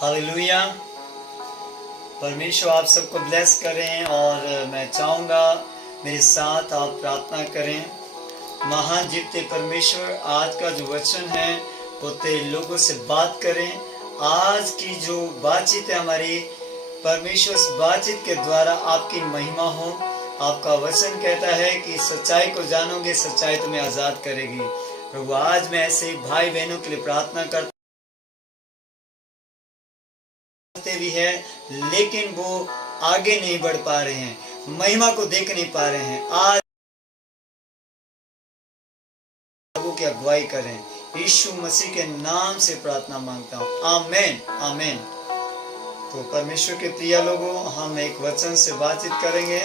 Hallelujah. परमेश्वर आप सबको ब्लेस करें और मैं चाहूँगा मेरे साथ आप प्रार्थना करें। महान जीवते परमेश्वर, आज का जो वचन है वो तेरे लोगों से बात करें। आज की जो बातचीत है हमारी, परमेश्वर इस बातचीत के द्वारा आपकी महिमा हो। आपका वचन कहता है कि सच्चाई को जानोगे, सच्चाई तुम्हें आज़ाद करेगी। प्रभु, आज मैं ऐसे भाई बहनों के लिए प्रार्थना करता भी है, लेकिन वो आगे नहीं बढ़ पा रहे हैं, महिमा को देख नहीं पा रहे हैं। आज लोगों की अगुवाई करें, यीशु मसीह के नाम से प्रार्थना मांगता हूँ, आमीन आमीन। तो परमेश्वर के प्रिय लोगों, हम एक वचन से बातचीत करेंगे।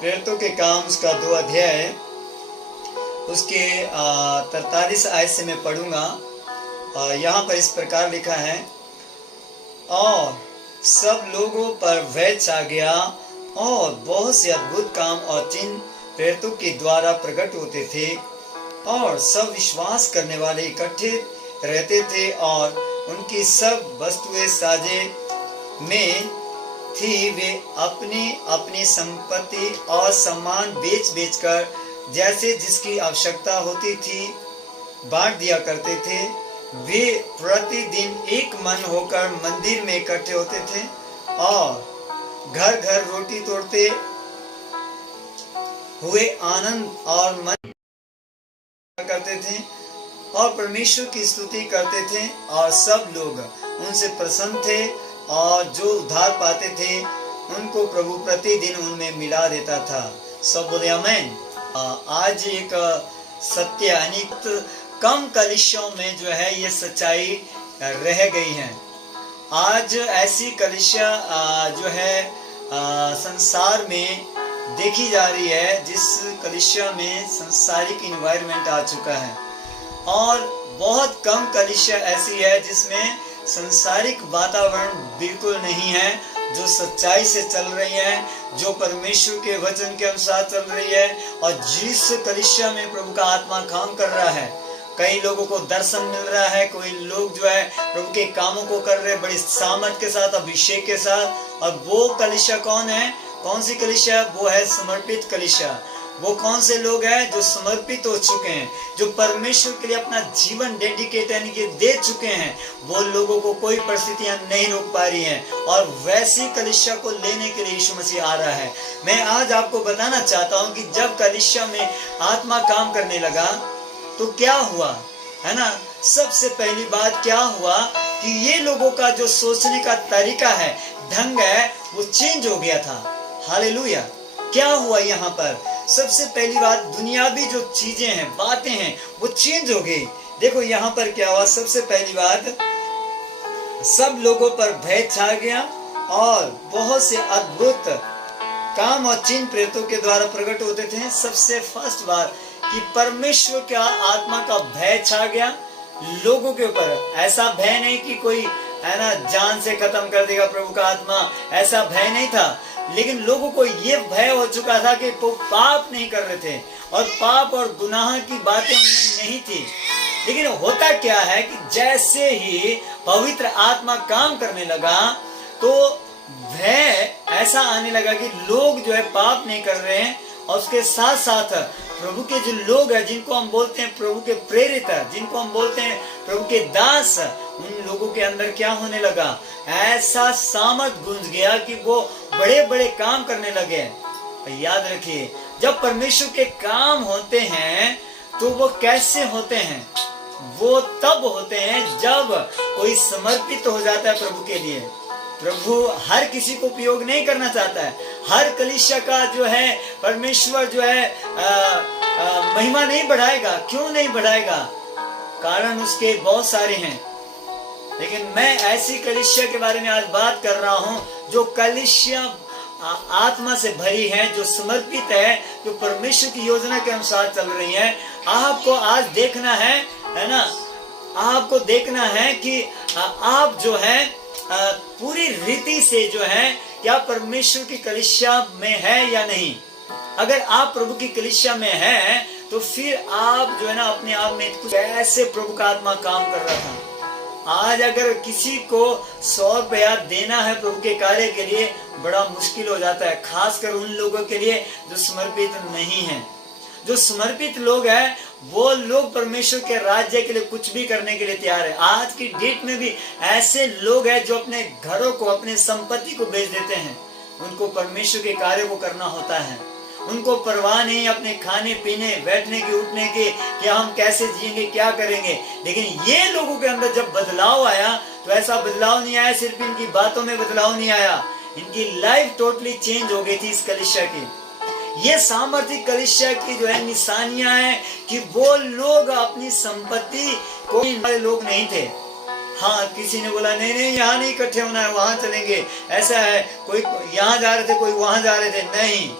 प्रेरितों के काम उसका 2 अध्याय उसके 43 आयत से मैं पढ़ूंगा। यहाँ पर इस प्रकार लिखा है, और सब लोगों पर भय छा गया और बहुत से अद्भुत काम और चिन्ह प्रेरितों के द्वारा प्रकट होते थे, और सब विश्वास करने वाले इकट्ठे रहते थे, और उनकी सब वस्तुएं साझे में थी। वे अपनी अपनी संपत्ति और सामान बेच बेच कर जैसे जिसकी आवश्यकता होती थी बांट दिया करते थे। वे प्रतिदिन एक मन होकर मंदिर में इकट्ठे होते थे और घर घर रोटी तोड़ते हुए आनंद और मन करते थे और परमेश्वर की स्तुति करते थे, और सब लोग उनसे प्रसन्न थे, और जो उद्धार पाते थे उनको प्रभु प्रतिदिन उनमें मिला देता था। सब बोले आमीन। आज एक सत्य अनेक कम कलीसियाओं में जो है ये सच्चाई रह गई है। आज ऐसी कलीसिया जो है संसार में देखी जा रही है, जिस कलीसिया में संसारिक इन्वायरमेंट आ चुका है, और बहुत कम कलीसिया ऐसी है जिसमें संसारिक वातावरण बिल्कुल नहीं है, जो सच्चाई से चल रही है, जो परमेश्वर के वचन के अनुसार चल रही है, और जिस कलीसिया में प्रभु का आत्मा काम कर रहा है। कई लोगों को दर्शन मिल रहा है, कोई लोग जो है प्रभु के कामों को कर रहे हैं बड़ी सामर्थ के साथ, अभिषेक के साथ। और वो कलीसिया कौन है? कौन सी कलीसिया? वो है समर्पित कलीसिया। वो कौन से लोग हैं? जो समर्पित हो चुके हैं, जो परमेश्वर के लिए अपना जीवन डेडिकेट यानी कि दे चुके हैं। वो लोगों को कोई परिस्थितियां नहीं रोक पा रही हैं, और वैसी कलीसिया को लेने के लिए यीशु मसीह आ रहा है। मैं आज आपको बताना चाहता हूं कि जब कलीसिया में आत्मा काम करने लगा तो क्या हुआ, है ना? सबसे पहली बात क्या हुआ कि ये लोगों का जो सोचने का तरीका है, ढंग है, वो चेंज हो गया था। हालेलुया। क्या हुआ यहाँ पर? सबसे पहली बात, दुनियावी जो चीजें हैं, बातें हैं, वो चेंज हो गई। देखो यहाँ पर क्या हुआ। सबसे पहली बात, सब लोगों पर भय छा गया और बहुत से अद्भुत काम और चिन्ह प्रेरितों के द्वारा प्रकट होते थे। सबसे फर्स्ट बात कि परमेश्वर का आत्मा का भय छा गया लोगों के ऊपर। ऐसा भय नहीं कि कोई है ना जान से खत्म कर देगा प्रभु का आत्मा, ऐसा भय नहीं था, लेकिन लोगों को ये भय हो चुका था कि वो पाप नहीं कर रहे थे, और पाप और गुनाह की बातें उनमें नहीं थी। लेकिन होता क्या है कि जैसे ही पवित्र आत्मा काम करने लगा तो भय ऐसा आने लगा कि लोग जो है पाप नहीं कर रहे हैं, और उसके साथ साथ प्रभु के जो लोग हैं, जिनको हम बोलते हैं प्रभु के प्रेरित, जिनको हम बोलते हैं प्रभु के दास, उन लोगों के अंदर क्या होने लगा? ऐसा सामर्थ गूंज गया कि वो बड़े बड़े काम करने लगे। याद रखिए, जब परमेश्वर के काम होते हैं तो वो कैसे होते हैं? वो तब होते हैं जब कोई समर्पित हो जाता है प्रभु के लिए। प्रभु हर किसी को उपयोग नहीं करना चाहता है। हर कलीसिया का जो है परमेश्वर जो है महिमा नहीं बढ़ाएगा। क्यों नहीं बढ़ाएगा? कारण उसके बहुत सारे हैं, लेकिन मैं ऐसी कलीसिया के बारे में आज बात कर रहा हूं जो कलीसिया आत्मा से भरी है, जो समर्पित है, जो परमेश्वर की योजना के अनुसार चल रही है। आपको आज देखना है ना? आपको देखना है कि आप जो है पूरी रीति से जो है क्या परमेश्वर की कलीसिया में है या नहीं। अगर आप प्रभु की कलीसिया में है तो फिर आप जो है ना अपने आप में कुछ ऐसे प्रभु का आत्मा काम कर रहा था। आज अगर किसी को 100 रुपया देना है प्रभु के कार्य के लिए बड़ा मुश्किल हो जाता है, खासकर उन लोगों के लिए जो समर्पित नहीं है। जो समर्पित लोग हैं वो लोग परमेश्वर के राज्य के लिए कुछ भी करने के लिए तैयार है। आज की डेट में भी ऐसे लोग हैं जो अपने घरों को, अपने संपत्ति को बेच देते हैं। उनको परमेश्वर के कार्य को करना होता है, उनको परवाह नहीं अपने खाने पीने, बैठने की, उठने की, कि हम कैसे जिएंगे, क्या करेंगे। लेकिन ये लोगों के अंदर जब बदलाव आया तो ऐसा बदलाव नहीं आया सिर्फ इनकी बातों में बदलाव नहीं आया, इनकी लाइफ टोटली चेंज हो गई थी। इस कलीसिया की, ये सामर्थ्य कलीसिया की जो है निशानियां हैं कि वो लोग अपनी संपत्ति को, लोग नहीं थे। हाँ, किसी ने बोला नहीं नहीं यहाँ नहीं इकट्ठे होना है, वहां चलेंगे, ऐसा है, कोई यहाँ जा रहे थे, कोई वहां जा रहे थे, नहीं।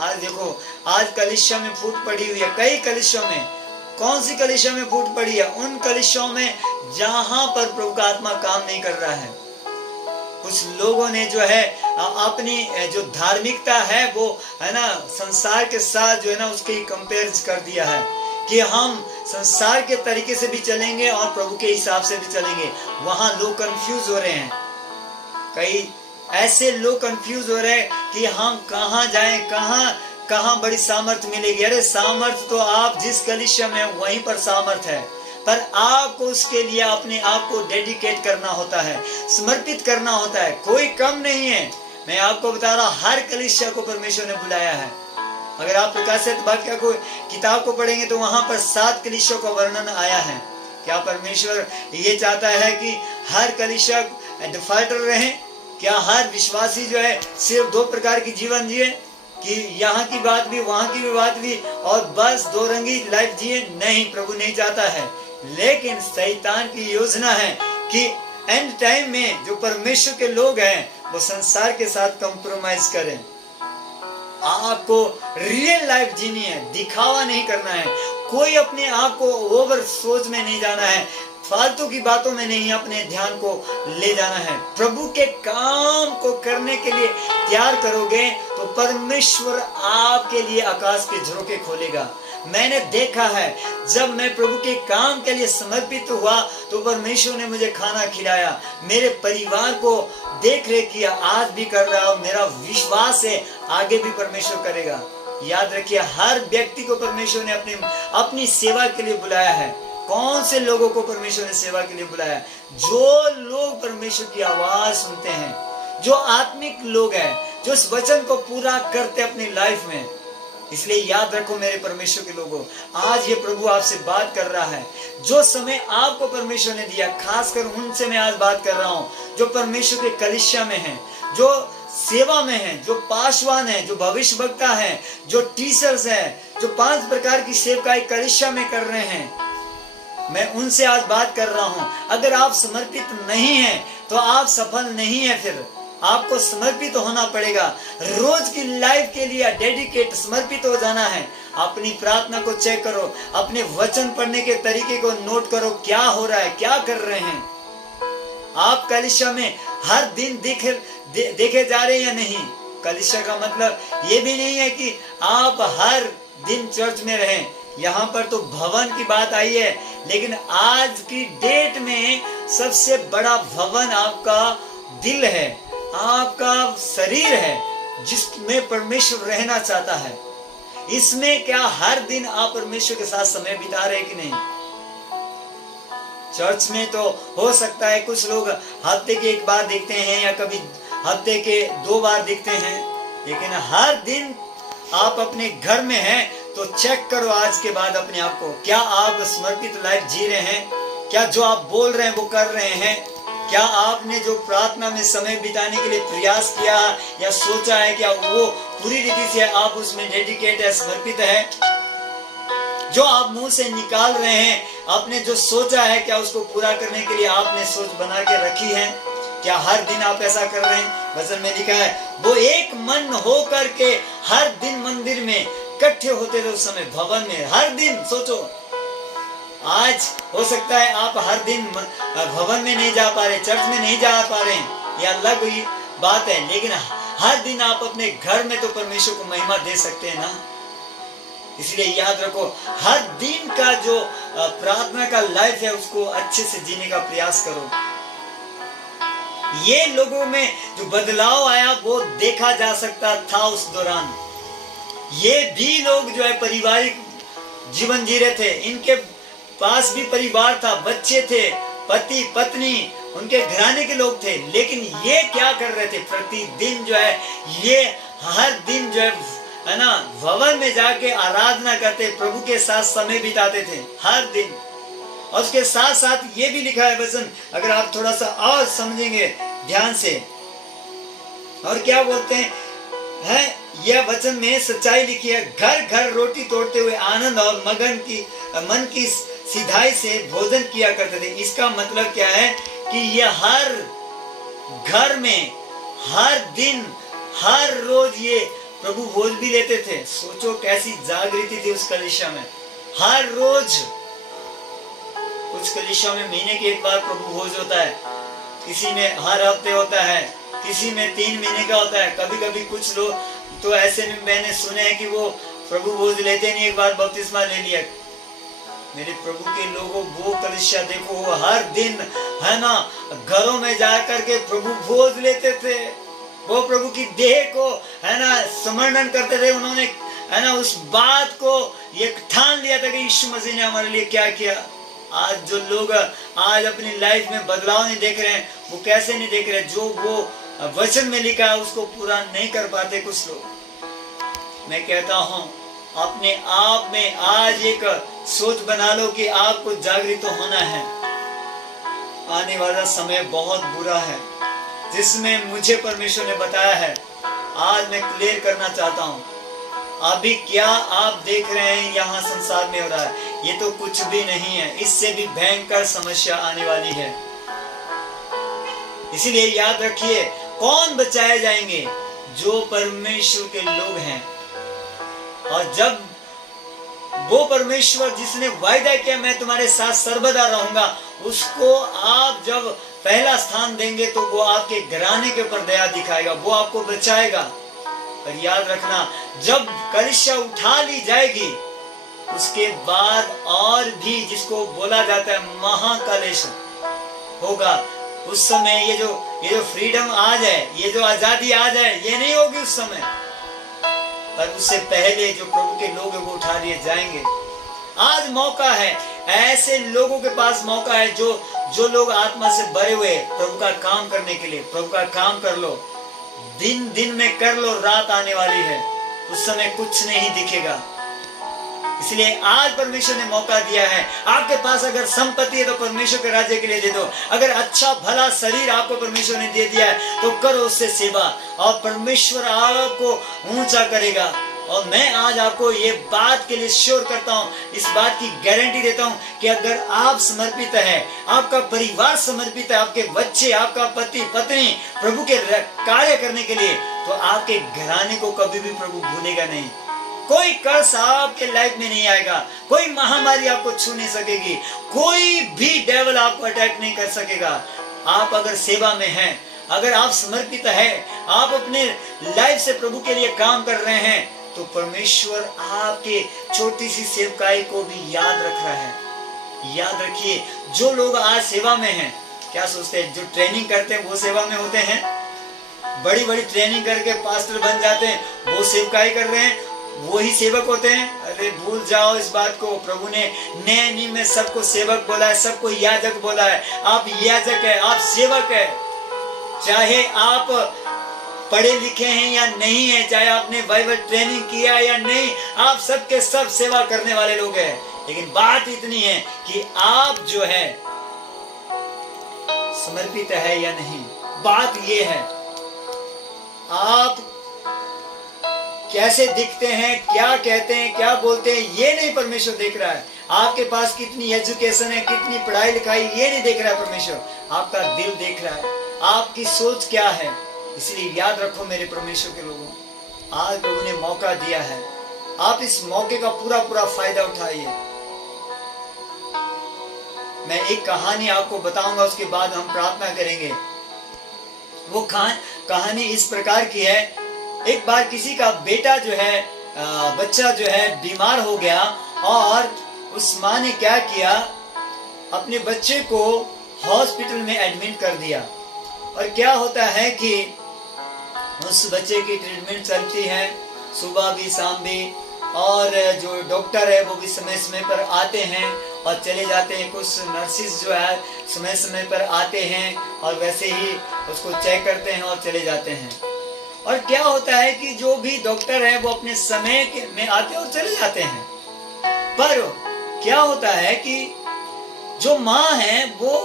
आज देखो, आज कलीसिया में फूट पड़ी हुई है, कई कलीसियों में। कौन सी कलीसिया में फूट पड़ी है? उन कलीसियों में जहां पर प्रभु का आत्मा काम नहीं कर रहा है। कुछ लोगों ने जो है अपनी जो धार्मिकता है वो है ना संसार के साथ जो है ना उसके कंपेयर कर दिया है कि हम संसार के तरीके से भी चलेंगे और प्रभु के हिसाब से भी चलेंगे। वहां लोग कंफ्यूज हो रहे हैं, कई ऐसे लोग कंफ्यूज हो रहे हैं कि हम कहाँ जाएं, कहाँ बड़ी सामर्थ्य मिलेगी। अरे सामर्थ्य तो आप जिस कलीसिया में वहीं पर सामर्थ्य है, पर आपको उसके लिए अपने आप को डेडिकेट करना होता है, समर्पित करना होता है। कोई कम नहीं है, मैं आपको बता रहा हूँ, हर कलीसिया को परमेश्वर ने बुलाया है। अगर आप प्रकाशित वाक्य को किताब को पढ़ेंगे तो वहां पर 7 कलीसिया का वर्णन आया है। क्या परमेश्वर ये चाहता है कि हर कलीसिया डिफॉल्टर रहे? क्या हर विश्वासी जो है सिर्फ 2 प्रकार की जीवन जिए कि यहाँ की बात भी वहां की भी बात भी और बस 2 रंगी लाइफ जिए? नहीं, प्रभु नहीं चाहता है। लेकिन शैतान की योजना है कि एंड टाइम में जो परमेश्वर के लोग हैं वो संसार के साथ कंप्रोमाइज करें। आपको रियल लाइफ जीनी है, दिखावा नहीं करना है, कोई अपने आप को ओवर सोच में नहीं जाना है, फालतू की बातों में नहीं अपने ध्यान को ले जाना है। प्रभु के काम को करने के लिए तैयार करोगे तो परमेश्वर आपके लिए आकाश के झरोखे खोलेगा। मैंने देखा है जब मैं प्रभु के काम के लिए समर्पित हुआ तो परमेश्वर ने मुझे खाना खिलाया, मेरे परिवार को देख रेख किया, आज भी कर रहा हूं। मेरा विश्वास है आगे भी परमेश्वर करेगा। याद रखिए, हर व्यक्ति को परमेश्वर ने अपनी सेवा के लिए बुलाया है। कौन से लोगों को परमेश्वर ने सेवा के लिए बुलाया? जो लोग परमेश्वर की आवाज सुनते हैं, जो आत्मिक लोग हैं, जो इस वचन को पूरा करते अपनी लाइफ में। इसलिए याद रखो मेरे परमेश्वर के लोगों, आज ये प्रभु आपसे बात कर रहा है। जो समय आपको परमेश्वर ने दिया, खासकर उनसे मैं आज बात कर रहा हूं जो परमेश्वर के कलीसिया में हैं, जो सेवा में हैं, जो पासवान हैं, जो भविष्यवक्ता हैं, जो टीचर्स हैं, जो 5 प्रकार की सेवकाई कलीसिया में कर रहे हैं। मैं उनसे आज बात कर रहा हूं। अगर आप समर्पित नहीं हैं तो आप सफल नहीं है। फिर आपको समर्पित होना पड़ेगा। रोज की लाइफ के लिए डेडिकेट, समर्पित हो जाना है। अपनी प्रार्थना को चेक करो, अपने वचन पढ़ने के तरीके को नोट करो, क्या हो रहा है, क्या कर रहे हैं आप कलीसिया में। हर दिन देखे जा रहे हैं या नहीं? कलीसिया का मतलब ये भी नहीं है कि आप हर दिन चर्च में रहें। यहाँ पर तो भवन की बात आई है, लेकिन आज की डेट में सबसे बड़ा भवन आपका दिल है, आपका शरीर है, जिसमें परमेश्वर रहना चाहता है। इसमें क्या हर दिन आप परमेश्वर के साथ समय बिता रहे कि नहीं? चर्च में तो हो सकता है कुछ लोग हफ्ते के 1 बार देखते हैं या कभी हफ्ते के 2 बार देखते हैं, लेकिन हर दिन आप अपने घर में हैं तो चेक करो आज के बाद अपने आप को, क्या आप समर्पित लाइफ जी रहे हैं? क्या जो आप बोल रहे हैं वो कर रहे हैं? क्या आपने जो प्रार्थना में समय बिताने के लिए प्रयास किया या सोचा है, क्या वो पूरी रीति से आप उसमें डेडिकेट है, समर्पित है? जो आप मुंह से निकाल रहे हैं, आपने जो सोचा है, क्या उसको पूरा करने के लिए आपने सोच बना के रखी है? क्या हर दिन आप ऐसा कर रहे हैं? वचन में लिखा है वो एक मन हो करके हर दिन मंदिर में इकट्ठे होते थे। उस समय भवन में हर दिन सोचो, आज हो सकता है आप हर दिन भवन में नहीं जा पा रहे, चर्च में नहीं जा पा रहे, यह अलग बात है, लेकिन हर दिन आप अपने घर में तो परमेश्वर को महिमा दे सकते हैं ना। इसलिए याद रखो, हर दिन का जो प्रार्थना का लाइफ है उसको अच्छे से जीने का प्रयास करो। ये लोगों में जो बदलाव आया वो देखा जा सकता था उस दौरान। ये भी लोग जो है पारिवारिक जीवन जी रहे थे, इनके पास भी परिवार था, बच्चे थे, पति पत्नी, उनके घराने के लोग थे, लेकिन ये क्या कर रहे थे, प्रतिदिन जो है ये हर दिन जो है ना भवन में जाके आराधना करते, प्रभु के साथ समय बिताते थे हर दिन। और उसके साथ साथ ये भी लिखा है वचन, अगर आप थोड़ा सा और समझेंगे ध्यान से, और क्या बोलते हैं यह वचन में सच्चाई लिखी है, घर घर रोटी तोड़ते हुए आनंद और मन की सिधाई से भोजन किया करते थे। इसका मतलब क्या है कि ये हर घर में हर दिन हर रोज ये प्रभु भोज भी लेते थे। सोचो कैसी जागृति थी उस कलीसिया में। हर रोज कुछ कलीसिया में महीने की एक बार प्रभु भोज होता है, किसी में हर हफ्ते होता है, किसी में 3 महीने का होता है। कभी कभी कुछ लोग तो ऐसे में मैंने सुने हैं कि वो प्रभु भोज लेते नहीं, एक बार बपतिस्मा ले लिया। मेरे प्रभु के लोगों, वो कलीसिया देखो, वो हर दिन है ना घरों में जा करके प्रभु भोज लेते थे। वो प्रभु की देह को है ना स्मरण करते थे। उन्होंने है ना उस बात को ये ठान लिया था कि यीशु मसीह ने हमारे लिए क्या किया। आज जो लोग आज अपनी लाइफ में बदलाव नहीं देख रहे हैं, वो कैसे नहीं देख रहे, जो वो वचन में लिखा है उसको पूरा नहीं कर पाते कुछ लोग। मैं कहता हूं अपने आप में आज एक सोच बना लो कि आपको जागृत होना है। आने वाला समय बहुत बुरा है जिसमें मुझे परमेश्वर ने बताया है। आज मैं क्लियर करना चाहता हूं, अभी क्या आप देख रहे हैं यहाँ संसार में हो रहा है, ये तो कुछ भी नहीं है, इससे भी भयंकर समस्या आने वाली है। इसलिए याद रखिए, कौन बचाए जाएंगे? जो परमेश्वर के लोग हैं। और जब वो परमेश्वर जिसने वायदा किया मैं तुम्हारे साथ सर्वदा रहूंगा, उसको आप जब पहला स्थान देंगे तो वो आपके घराने के ऊपर दया दिखाएगा, वो आपको बचाएगा। और याद रखना, जब कलीसिया उठा ली जाएगी उसके बाद और भी जिसको बोला जाता है महाकलेश होगा। उस समय ये जो फ्रीडम आ जाए, ये जो आजादी आ जाए, ये नहीं होगी उस समय, पर उससे पहले जो प्रभु के लोग हैं वो उठा लिए जाएंगे। आज मौका है, ऐसे लोगों के पास मौका है जो लोग आत्मा से भरे हुए प्रभु का काम करने के लिए। प्रभु का काम कर लो, दिन में कर लो। रात आने वाली है, उस समय कुछ नहीं दिखेगा। इसलिए आज परमेश्वर ने मौका दिया है। आपके पास अगर संपत्ति है तो परमेश्वर के राज्य के लिए दे दो। अगर अच्छा भला शरीर आपको परमेश्वर ने दे दिया है तो करो उससे सेवा, और परमेश्वर आपको ऊंचा करेगा। और मैं आज आपको ये बात के लिए श्योर करता हूँ, इस बात की गारंटी देता हूँ कि अगर आप समर्पित है, आपका परिवार समर्पित है, आपके बच्चे, आपका पति पत्नी प्रभु के कार्य करने के लिए, तो आपके घराने को कभी भी प्रभु भूलेगा नहीं। कोई कर्ज आपके लाइफ में नहीं आएगा, कोई महामारी आपको छू नहीं सकेगी, कोई भी डेविल आपको अटैक नहीं कर सकेगा। आप अगर सेवा में हैं, अगर आप समर्पित है, आप अपने लाइफ से प्रभु के लिए काम कर रहे हैं, तो परमेश्वर आपके छोटी सी सेवकाई को भी याद रख रहा है। याद रखिए, जो लोग आज सेवा में हैं, क्या सोचते हैं जो ट्रेनिंग करते हैं वो सेवा में होते हैं? बड़ी बड़ी ट्रेनिंग करके पास्टर बन जाते हैं, वो सेवकाई कर रहे हैं, वही सेवक होते हैं? अरे भूल जाओ इस बात को। प्रभु ने नए नियम में सबको सेवक बोला है, सबको याजक बोला है। आप याजक है, आप सेवक है। चाहे आप पढ़े लिखे हैं या नहीं है, चाहे आपने बाइबल ट्रेनिंग किया या नहीं, आप सबके सब सेवा करने वाले लोग हैं। लेकिन बात इतनी है कि आप जो है समर्पित है या नहीं। बात ये है, आप कैसे दिखते हैं, क्या कहते हैं, क्या बोलते हैं, ये नहीं परमेश्वर देख रहा है। आपके पास कितनी एजुकेशन है, कितनी पढ़ाई लिखाई, ये नहीं देख रहा है परमेश्वर। आपका दिल देख रहा है, आपकी सोच क्या है। इसलिए याद रखो मेरे परमेश्वर के लोगों, आज प्रभु ने मौका दिया है, आप इस मौके का पूरा फायदा उठाइए। मैं एक कहानी आपको बताऊंगा, उसके बाद हम प्रार्थना करेंगे। वो कहानी इस प्रकार की है। एक बार किसी का बेटा जो है बच्चा जो है बीमार हो गया और उस माँ ने क्या किया, अपने बच्चे को हॉस्पिटल में एडमिट कर दिया। और क्या होता है कि उस बच्चे की ट्रीटमेंट चलती है सुबह भी शाम भी, और जो डॉक्टर है वो भी समय समय पर आते हैं और चले जाते हैं। कुछ नर्सिस जो है समय समय पर आते हैं और वैसे ही उसको चेक करते हैं और चले जाते हैं। और क्या होता है कि जो भी डॉक्टर है वो अपने समय में आते और चले जाते हैं। पर क्या होता है कि जो माँ है वो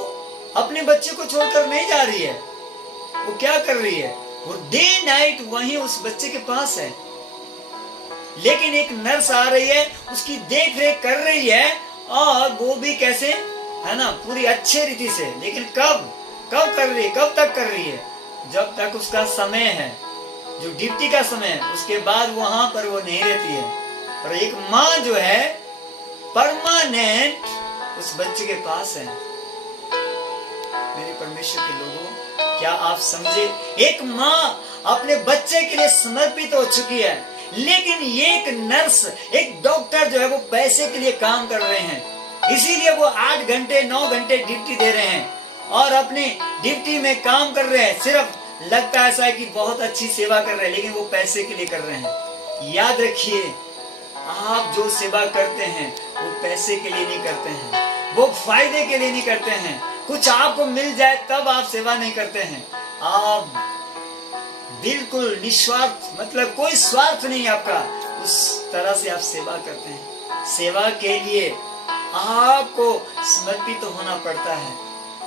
अपने बच्चे को छोड़कर नहीं जा रही है। वो क्या कर रही है, वो डे नाइट वहीं उस बच्चे के पास है। लेकिन एक नर्स आ रही है, उसकी देख रेख कर रही है, और वो भी कैसे, है ना, पूरी अच्छे रीति से। लेकिन कब कर रही है, कब तक कर रही है, जब तक उसका समय है, जो ड्यूटी का समय है। उसके बाद वहां पर वो नहीं रहती है। और एक माँ जो है परमानेंट उस बच्चे के पास है। मेरे परमेश्वर के लोगों, क्या आप समझे, एक माँ अपने बच्चे के लिए समर्पित हो चुकी है। लेकिन ये एक नर्स, एक डॉक्टर जो है वो पैसे के लिए काम कर रहे हैं, इसीलिए वो 8 घंटे 9 घंटे ड्यूटी दे रहे हैं और अपने ड्यूटी में काम कर रहे हैं। सिर्फ लगता है ऐसा है कि बहुत अच्छी सेवा कर रहे हैं, लेकिन वो पैसे के लिए कर रहे हैं। याद रखिए, आप जो सेवा करते हैं वो पैसे के लिए नहीं करते हैं, वो फायदे के लिए नहीं करते हैं, कुछ आपको मिल जाए तब आप सेवा नहीं करते हैं। आप बिल्कुल निस्वार्थ, मतलब कोई स्वार्थ नहीं आपका, उस तरह से आप सेवा करते हैं। सेवा के लिए आपको समर्पित तो होना पड़ता है।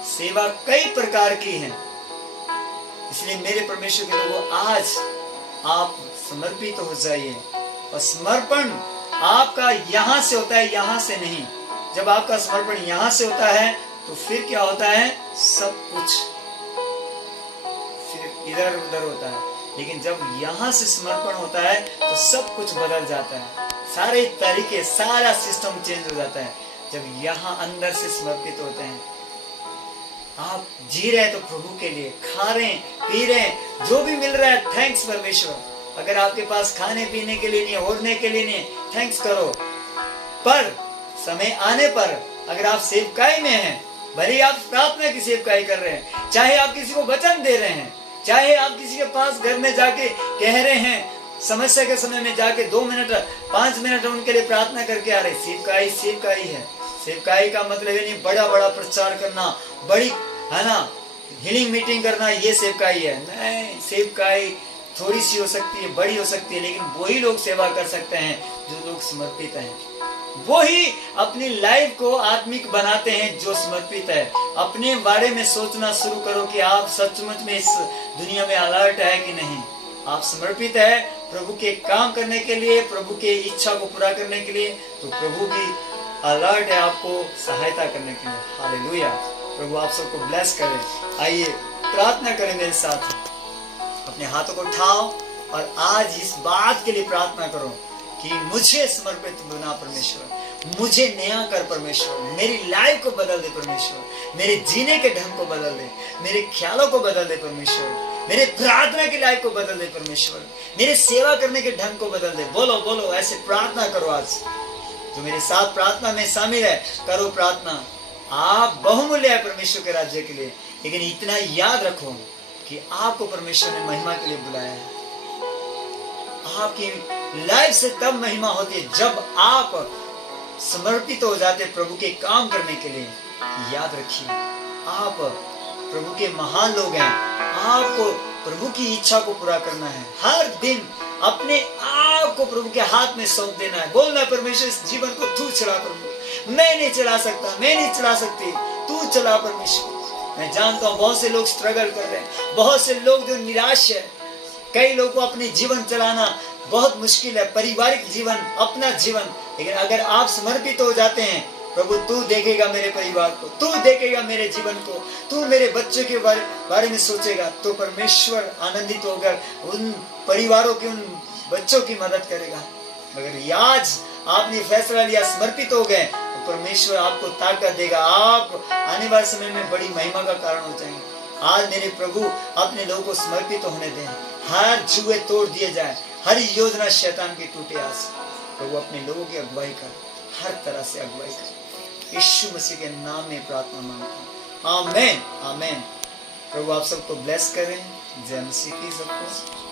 सेवा कई प्रकार की है, इसलिए मेरे परमेश्वर के लोगों, आज आप समर्पित हो जाइए। और समर्पण आपका यहां से होता है, यहां से नहीं। जब आपका समर्पण यहां से होता है तो फिर क्या होता है, सब कुछ फिर इधर उधर होता है। लेकिन जब यहां से समर्पण होता है तो सब कुछ बदल जाता है, सारे तरीके, सारा सिस्टम चेंज हो जाता है। जब यहाँ अंदर से समर्पित होते हैं, आप जी रहे हैं तो प्रभु के लिए, खा रहे हैं, पी रहे हैं, जो भी मिल रहा है थैंक्स परमेश्वर। अगर आपके पास खाने पीने के लिए नहीं, ओढ़ने के लिए नहीं, थैंक्स करो। पर समय आने पर अगर आप सेवकाई में हैं, भले आप प्रार्थना की सेवकाई कर रहे हैं, चाहे आप किसी को वचन दे रहे हैं, चाहे आप किसी के पास घर में जाके कह रहे हैं, समस्या के समय में जाके 2 मिनट 5 मिनट उनके लिए प्रार्थना करके आ रहे, सेवकाई सेवकाई है। सेवकाई का मतलब ये नहीं बड़ा बड़ा प्रचार करना, बड़ी, है ना, हीलिंग मीटिंग करना, ये सेवकाई है नहीं। सेवकाई थोड़ी सी हो सकती है, बड़ी हो सकती है, लेकिन वही लोग सेवा कर सकते हैं जो लोग समर्पित हैं। वो ही अपनी लाइफ को आत्मिक बनाते हैं जो समर्पित है। अपने बारे में सोचना शुरू करो कि आप सचमुच में इस दुनिया में अलर्ट है कि नहीं। आप समर्पित है प्रभु के काम करने के लिए, प्रभु के इच्छा को पूरा करने के लिए, तो प्रभु भी अलर्ट है आपको सहायता करने के लिए। हालेलुया। प्रभु आप सबको ब्लेस करे। आइए प्रार्थना करें मेरे साथ। अपने हाथों को उठाओ और आज इस बात के लिए प्रार्थना करो कि मुझे समर्पित बना परमेश्वर, मुझे नया कर परमेश्वर, मेरी लाइफ को बदल दे परमेश्वर, मेरे जीने के ढंग को बदल दे, मेरे ख्यालों को बदल दे परमेश्वर, मेरे प्रार्थना की लाइफ को बदल दे परमेश्वर, मेरे सेवा करने के ढंग को बदल दे। बोलो बोलो, ऐसे प्रार्थना करो। आज जो मेरे साथ प्रार्थना में शामिल है, करो प्रार्थना। आप बहुमूल्य है परमेश्वर के राज्य के लिए, लेकिन इतना याद रखो कि आपको परमेश्वर ने महिमा के लिए बुलाया है। आपकी लाइफ से तब महिमा होती है जब आप समर्पित हो जाते प्रभु के काम करने के लिए। याद रखिए, आप प्रभु के महान लोग हैं। आपको प्रभु की इच्छा को पूरा करना है। हर दिन अपने आप को प्रभु के हाथ में सौंप देना है। बोलना है, परमेश्वर इस जीवन को तू चला प्रभु, मैं नहीं चला सकता, मैं नहीं चला सकती, तू चला परमेश्वर। मैं जानता हूँ बहुत से लोग स्ट्रगल कर रहे हैं, बहुत से लोग जो निराश है। कई लोगों को अपनी जीवन चलाना बहुत मुश्किल है, पारिवारिक जीवन, अपना जीवन। लेकिन अगर आप समर्पित हो जाते हैं, प्रभु तू देखेगा मेरे परिवार को, तू देखेगा मेरे जीवन को, तू मेरे बच्चों के बारे में सोचेगा, तो परमेश्वर आनंदित होकर उन परिवारों की, उन बच्चों की मदद करेगा। मगर आज आपने फैसला लिया, समर्पित हो गए, तो परमेश्वर आपको ताकत देगा। आप आने वाले समय में बड़ी महिमा का कारण हो जाएंगे। आज मेरे प्रभु अपने लोगों को समर्पित होने दें। हर जुए तोड़ दिए जाए, हर योजना शैतान की टूटे आज। प्रभु अपने लोगों की अगुवाई कर, हर तरह से अगुवाई कर। यीशु मसीह के नाम में प्रार्थना मांगता हूँ, आमेन आमेन। प्रभु आप सबको ब्लेस करें। जय मसीह की सबको।